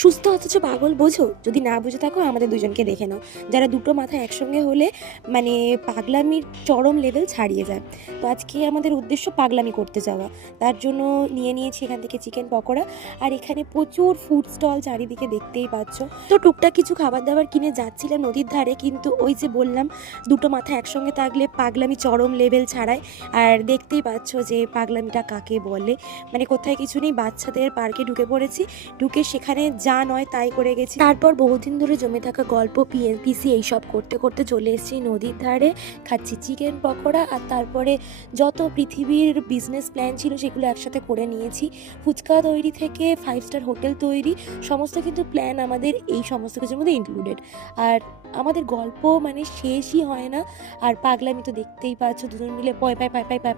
সুস্থ অথচ পাগল বোঝো? যদি না বুঝে থাকো আমাদের দুজনকে দেখে নাও। যারা দুটো মাথা একসঙ্গে হলে মানে পাগলামির চরম লেভেল ছাড়িয়ে যায়। তো আজকে আমাদের উদ্দেশ্য পাগলামি করতে যাওয়া। তার জন্য নিয়েছি এখান থেকে চিকেন পকোড়া। আর এখানে প্রচুর ফুড স্টল চারিদিকে দেখতেই পাচ্ছ। তো টুকটাক কিছু খাবার দাবার কিনে যাচ্ছিলাম নদীর ধারে, কিন্তু ওই যে বললাম দুটো মাথা একসঙ্গে থাকলে পাগলামি চরম লেভেল ছাড়ায়। আর দেখতেই পাচ্ছ যে পাগলামিটা কাকে বলে। মানে কোথায় কিছু নেই, বাচ্চাদের পার্কে ঢুকে পড়েছি, ঢুকে সেখানে যা নয় তাই করে গেছি। তারপর বহুদিন ধরে জমে থাকা গল্প, পিএনপিসি এইসব করতে করতে চলে এসেছি নদীর ধারে, খাচ্ছি চিকেন পকোড়া। আর তারপরে যত পৃথিবীর বিজনেস প্ল্যান ছিল সেগুলো একসাথে করে নিয়েছি। ফুচকা তৈরি থেকে 5 স্টার হোটেল তৈরি, সমস্ত কিন্তু প্ল্যান আমাদের এই সমস্ত কিছুর মধ্যে ইনক্লুডেড। আর আমাদের গল্প মানে শেষই হয় না। আর পাগলামি তো দেখতেই পাচ্ছ, দুজন মিলে পয়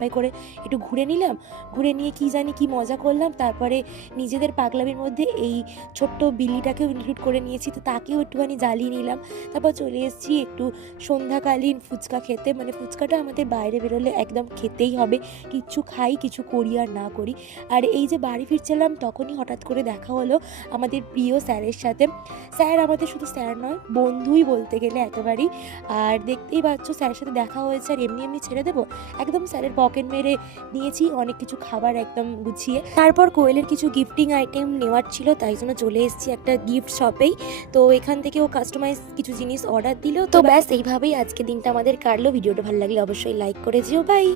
পায় করে একটু ঘুরে নিলাম। ঘুরে নিয়ে কি জানি কি মজা করলাম। তারপরে নিজেদের পাগলামির মধ্যে এই ছোট্ট বিল্লিটাকেও ইনক্লুড করে নিয়েছি, তো তাকেও একটুখানি জ্বালিয়ে নিলাম। তারপর চলে এসেছি একটু সন্ধ্যাকালীন ফুচকা খেতে। মানে ফুচকাটা আমাদের বাইরে বেরোলে একদম খেতেই হবে, কিছু খাই কিছু করি আর না করি। আর এই যে বাড়ি ফিরছিলাম তখনই হঠাৎ করে দেখা হলো আমাদের প্রিয় স্যারের সাথে। স্যার আমাদের শুধু স্যার নয়, বন্ধুই বলতে গেলে একেবারেই। আর দেখতেই পাচ্ছ স্যারের সাথে দেখা হয়েছে, আর এমনি এমনি ছেড়ে দেবো? একদম স্যারের পকেট মেরে নিয়েছি অনেক কিছু খাবার একদম গুছিয়ে। তারপর কোয়েলের কিছু গিফটিং আইটেম নেওয়ার ছিল, তাই জন্য চলে এসেছি একটা গিফট শপেই। তো এখান থেকে ও কাস্টমাইজ কিছু জিনিস অর্ডার দিল। তো ব্যাস এইভাবেই আজকে দিনটা আমাদের কাটলো। ভিডিওটা ভালো লাগলে অবশ্যই লাইক করে যেও। বাই।